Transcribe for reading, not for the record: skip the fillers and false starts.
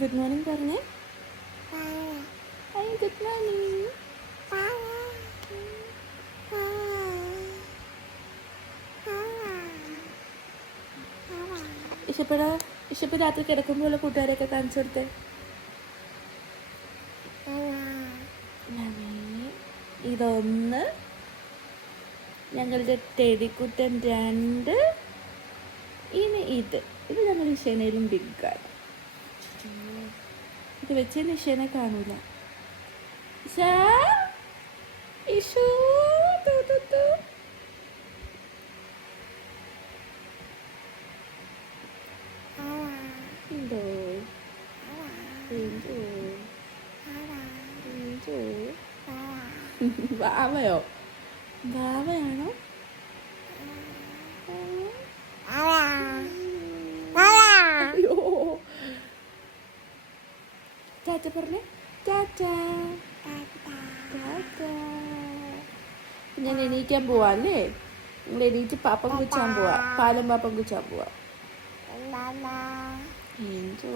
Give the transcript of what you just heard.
Good morning പറഞ്ഞേ. Hi good morning. ഇഷപ്പ രാത്രി കിടക്കുമ്പോൾ കൂട്ടുകാരെയൊക്കെ കാണിച്ചു കൊടുത്തേ. ഇതൊന്ന്, ഞങ്ങളുടെ ടെഡിക്കുട്ടൻ 2, ഇനി ഇത് ഞങ്ങൾ ഇഷേനയിലും ബിഗാണ്. ഇത് വെച്ച് ഇഷേനെ കാണൂല. ഇഷു എന്തോ വാവയോ? വാവയാണോ? അയ്യോ, ടാറ്റ പറഞ്ഞേ. ടാറ്റ. ഞാൻ എണീക്കാൻ പോവാ അല്ലേ? നിങ്ങൾ എണീറ്റ് പാപ്പം കുച്ചാൻ പോവാ, പാലും പാപ്പം കുച്ചാൻ പോവാ. എന്തോ